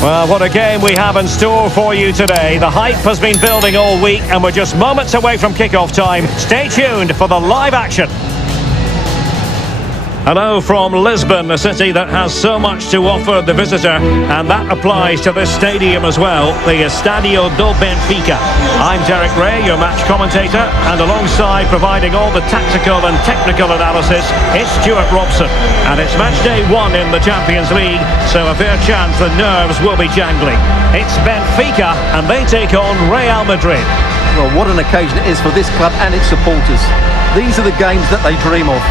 Well, what a game we have in store for you today. The hype has been building all week and we're just moments away from kick-off time. Stay tuned for the live action. Hello from Lisbon, a city that has so much to offer the visitor, and that applies to this stadium as well, the Estadio do Benfica. I'm Derek Ray, your match commentator, and alongside providing all the tactical and technical analysis, it's Stuart Robson. And it's match day 1 in the Champions League, so a fair chance the nerves will be jangling. It's Benfica, and they take on Real Madrid. Well, what an occasion it is for this club and its supporters. These are the games that they dream of.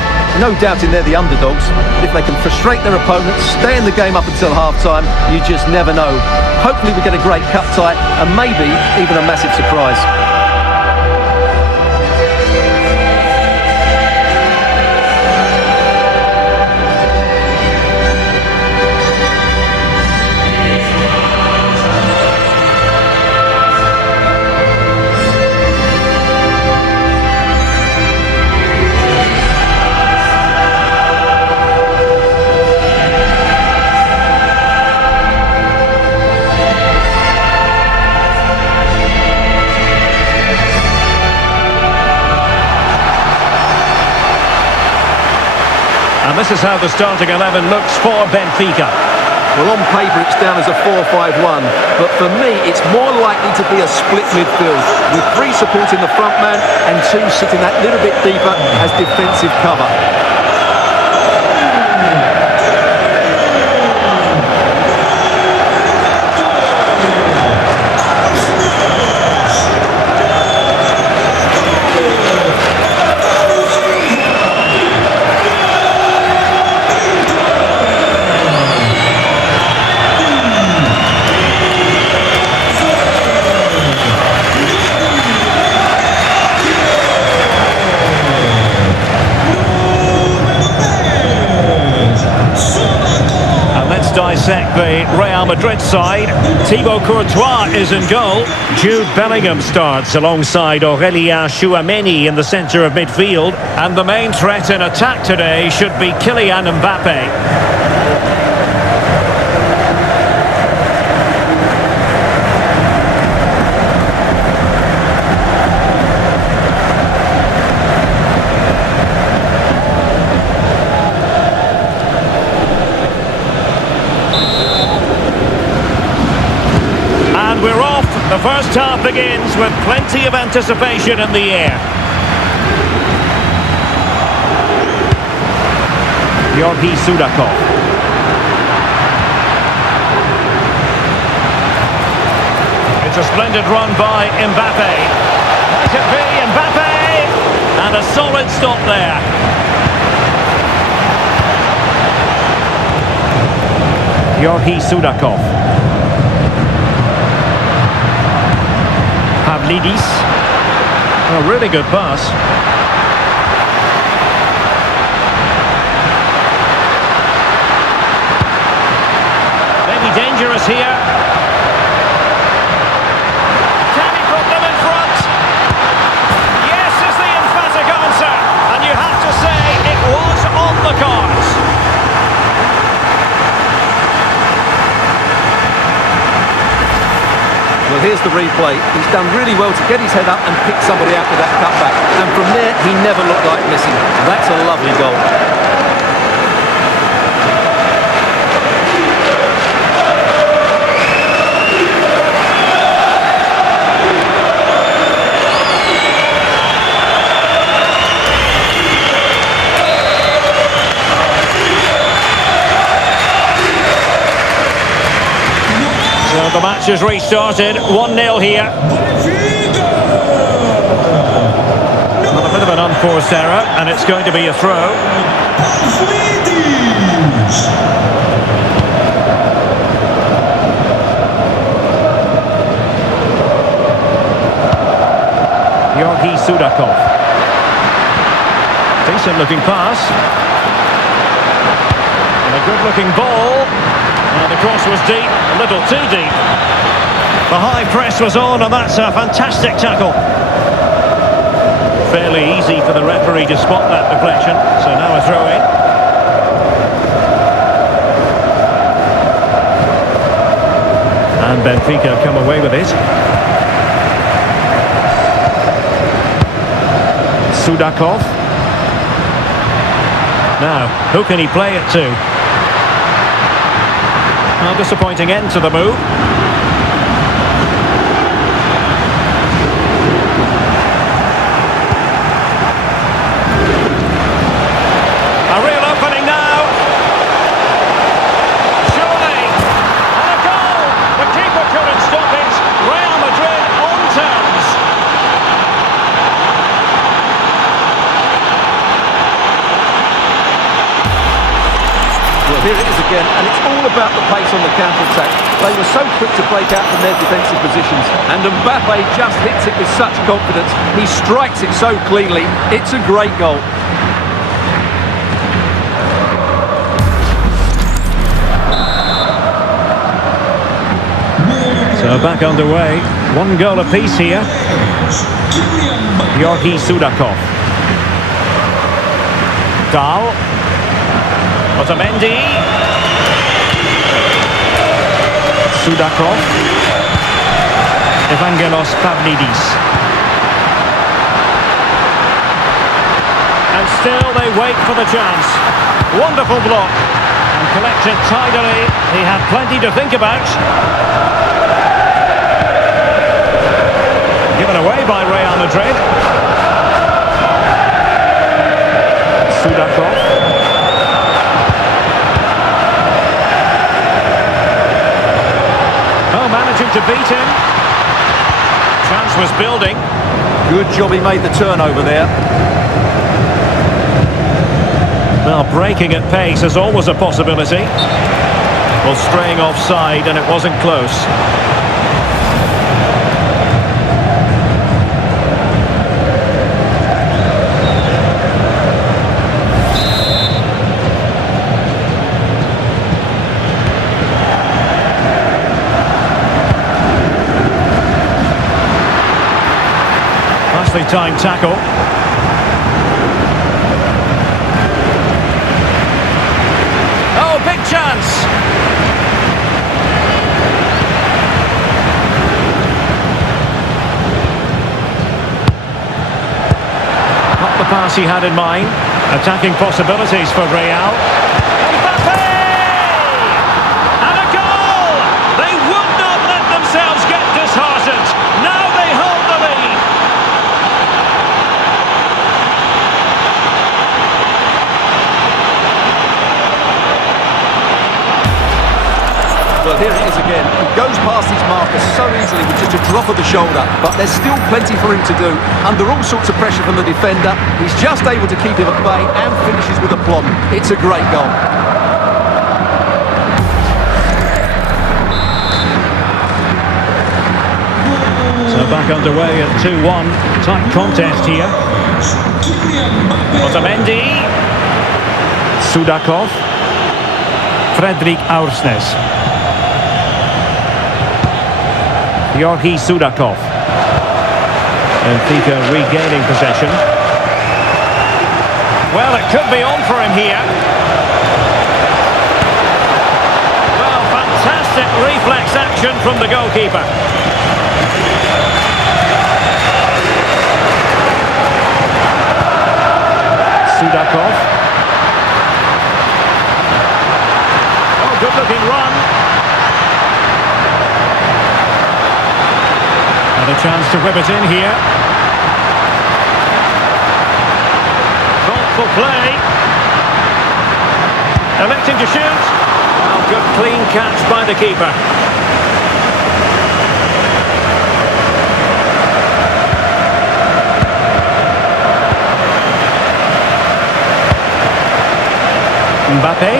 No doubting they're the underdogs. If they can frustrate their opponents, stay in the game up until half-time, you just never know. Hopefully we get a great cup tie and maybe even a massive surprise. And this is how the starting 11 looks for Benfica. Well, on paper it's down as a 4-5-1, but for me it's more likely to be a split midfield, with 3 supporting the front man and 2 sitting that little bit deeper as defensive cover. Dissect the Real Madrid side. Thibaut Courtois is in goal. Jude Bellingham starts alongside Aurélien Tchouameni in the centre of midfield. And the main threat in attack today should be Kylian Mbappe. We're off. The first half begins with plenty of anticipation in the air. Georgi Sudakov. It's a splendid run by Mbappe. That could be Mbappe! And a solid stop there. Georgi Sudakov. Pavlidis. A really good pass. Maybe dangerous here. Can he put them in front? Yes is the emphatic answer. And you have to say it was on the cards. Well, here's the replay. He's done really well to get his head up and pick somebody out with that cutback. And from there, he never looked like missing. That's a lovely goal. The match has restarted, 1-0 here. Well, a bit of an unforced error, and it's going to be a throw. Georgi Sudakov. Decent looking pass. And a good looking ball. And the cross was deep, a little too deep. The high press was on, and that's a fantastic tackle. Fairly easy for the referee to spot that deflection, so now a throw-in. Benfica come away with it. Sudakov. Now, who can he play it to? A disappointing end to the move. A real opening now. Surely. And a goal. The keeper couldn't stop it. Real Madrid on terms. Well, here it is again, and it's all about the pace on the counter-attack. They were so quick to break out from their defensive positions, and Mbappe just hits it with such confidence. He strikes it so cleanly. It's a great goal. So back underway. One goal apiece here. Georgi Sudakov. Dahl. Otamendi. Sudakov. Evangelos Pavlidis. And still they wait for the chance. Wonderful block. And collected tidily. He had plenty to think about. Given away by Real Madrid. Sudakov. Oh, managing to beat him. Chance was building. Good job he made the turnover there. Well, breaking at pace is always a possibility. Well, straying offside and it wasn't close. Nicely timed tackle. Oh, big chance! Not the pass he had in mind. Attacking possibilities for Real. Mbappe! And a goal! They would not let themselves get disheartened. Now they hold the lead. Well, here it is again. He goes past his marker so easily with just a drop of the shoulder, but there's still plenty for him to do. Under all sorts of pressure from the defender, he's just able to keep him at bay and finishes with aplomb. It's a great goal. So back underway at 2-1. Tight contest here. Otamendi. Sudakov. Fredrik Aursnes. Georgi Sudakov. Benfica regaining possession. Well, it could be on for him here. Well, fantastic reflex action from the goalkeeper. Sudakov. Oh, good-looking run. A chance to whip it in here. Thoughtful play. Electing to shoot. Well, good clean catch by the keeper. Mbappe.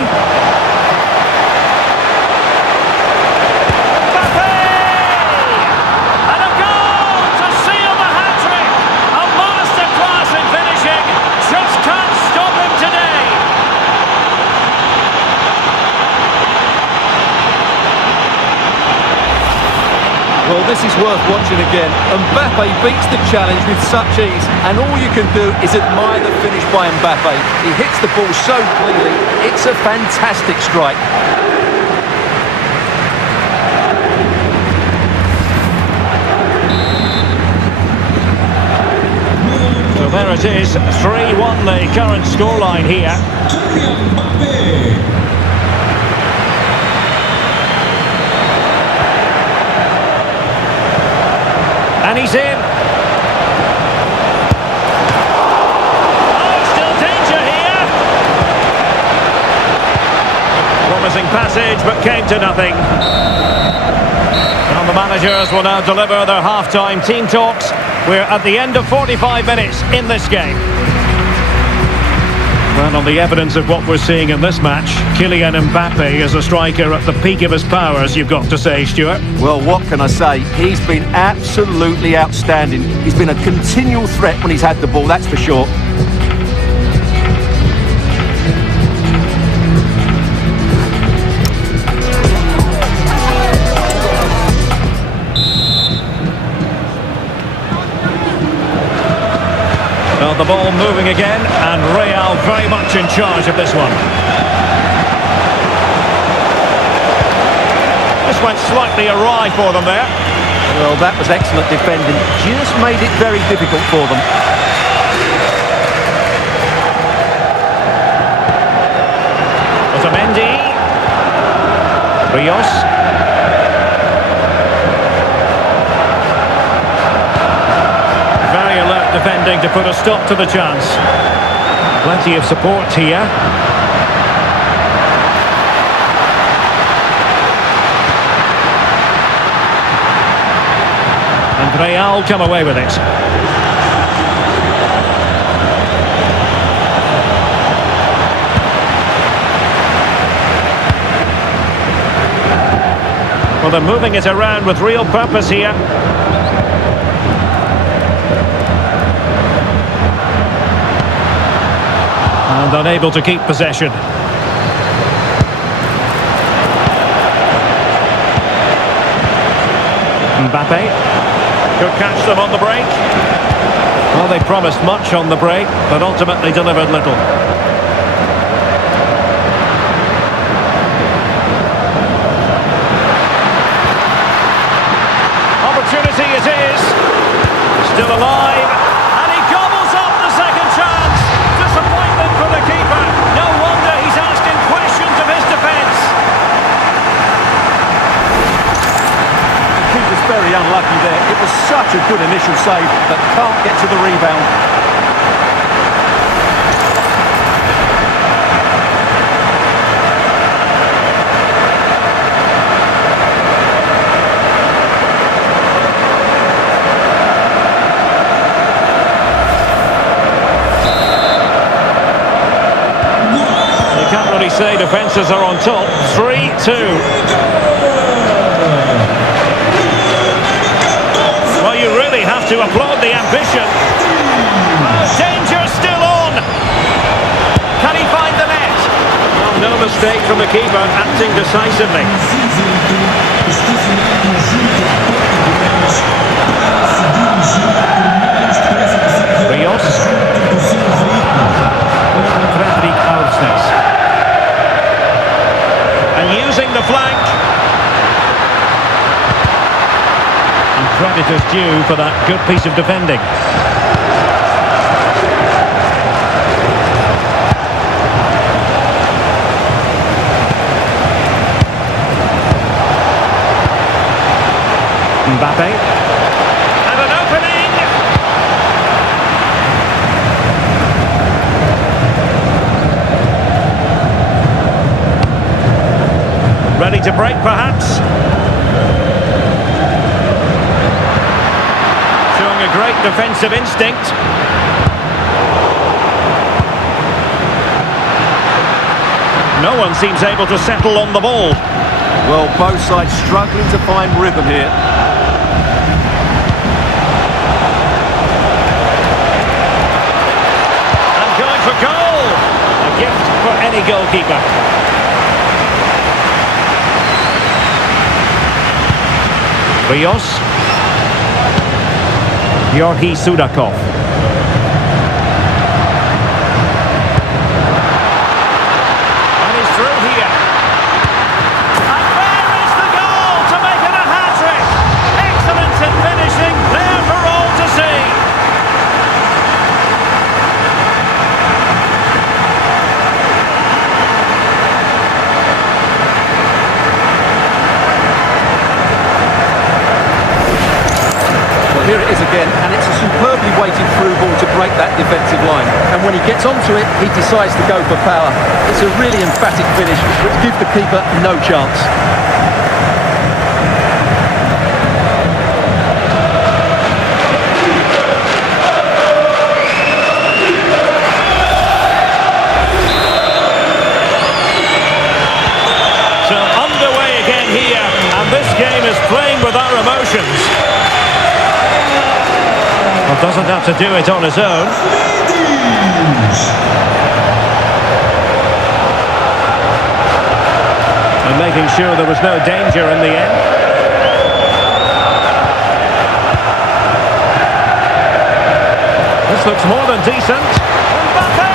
Well, this is worth watching again. Mbappe beats the challenge with such ease, and all you can do is admire the finish by Mbappe. He hits the ball so cleanly, it's a fantastic strike. it is 3-1 the current scoreline here. And he's in. Oh, still danger here. Promising passage, but came to nothing. And the managers will now deliver their half-time team talks. We're at the end of 45 minutes in this game. Well, on the evidence of what we're seeing in this match, Kylian Mbappe is a striker at the peak of his powers, you've got to say, Stuart. Well, what can I say? He's been absolutely outstanding. He's been a continual threat when he's had the ball, that's for sure. Well, the ball moving again, and Real very much in charge of this one. This went slightly awry for them there. Well, that was excellent defending. Just made it very difficult for them. Otamendi. Rios. Defending to put a stop to the chance. Plenty of support here. And Real come away with it. Well, they're moving it around with real purpose here. And unable to keep possession. Mbappe could catch them on the break. Well, they promised much on the break, but ultimately delivered little. Opportunity it is. Still alive. And he gobbles up the second chance. Disappointment for the keeper. No wonder he's asking questions of his defence. The keeper's very unlucky there. It was such a good initial save, but can't get to the rebound. Say defences are on top. 3-2. Well, you really have to applaud the ambition. Danger still on. Can he find the net? Well, no mistake from the keeper, acting decisively. Rios. Using the flank. And credit is due for that good piece of defending. Mbappe. And an opening. Ready to break, perhaps. Showing a great defensive instinct. No one seems able to settle on the ball. Well, both sides struggling to find rhythm here. And going for goal. A gift for any goalkeeper. Rios. Georgi Sudakov. And he's through here. And there is the goal to make it a hat-trick. Excellence in finishing, there for all to see. again, and it's a superbly weighted through ball to break that defensive line. And when he gets onto it, he decides to go for power. It's a really emphatic finish, which gives the keeper no chance. So underway again here, and this game is playing with our emotions. Well, doesn't have to do it on his own. And making sure there was no danger in the end. This looks more than decent. Mbappe!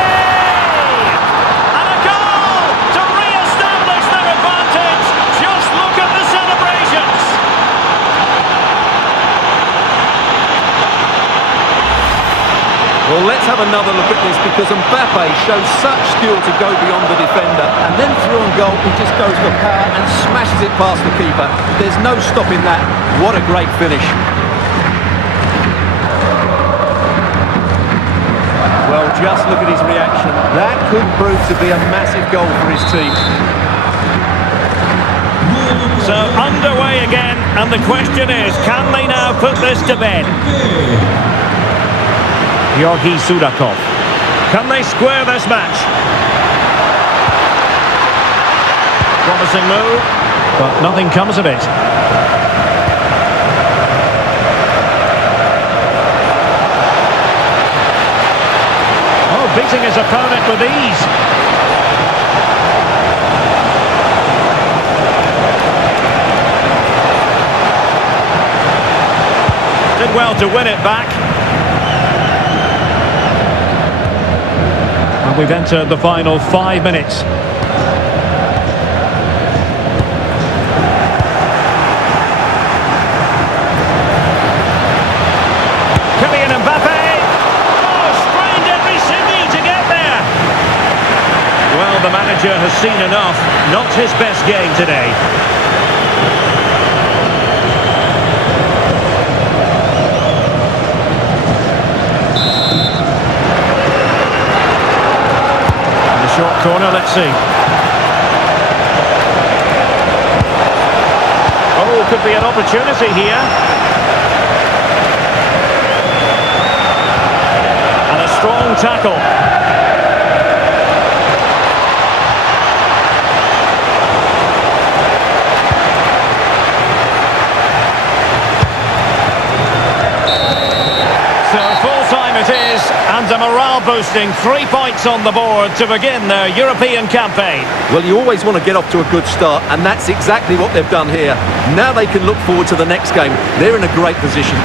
And a goal to re-establish their advantage. Just look at the celebrations. Well, let's have another look at this, because Mbappe shows such skill to go beyond the defender, and then through on goal he just goes for power and smashes it past the keeper. There's no stopping that. What a great finish. Well, just look at his reaction. That could prove to be a massive goal for his team. So underway again, and the question is, can they now put this to bed? Georgi Sudakov. Can they square this match? Promising move, but nothing comes of it. Oh, beating his opponent with ease. Did well to win it back. And we've entered the final 5 minutes. Kylian Mbappe! Oh, strained every sinew to get there! Well, the manager has seen enough. Not his best game today. Short corner, let's see. Oh, could be an opportunity here. And a strong tackle. So full-time it is, and a morale-boosting 3 points on the board to begin their European campaign. Well, you always want to get off to a good start, and that's exactly what they've done here. Now they can look forward to the next game. They're in a great position.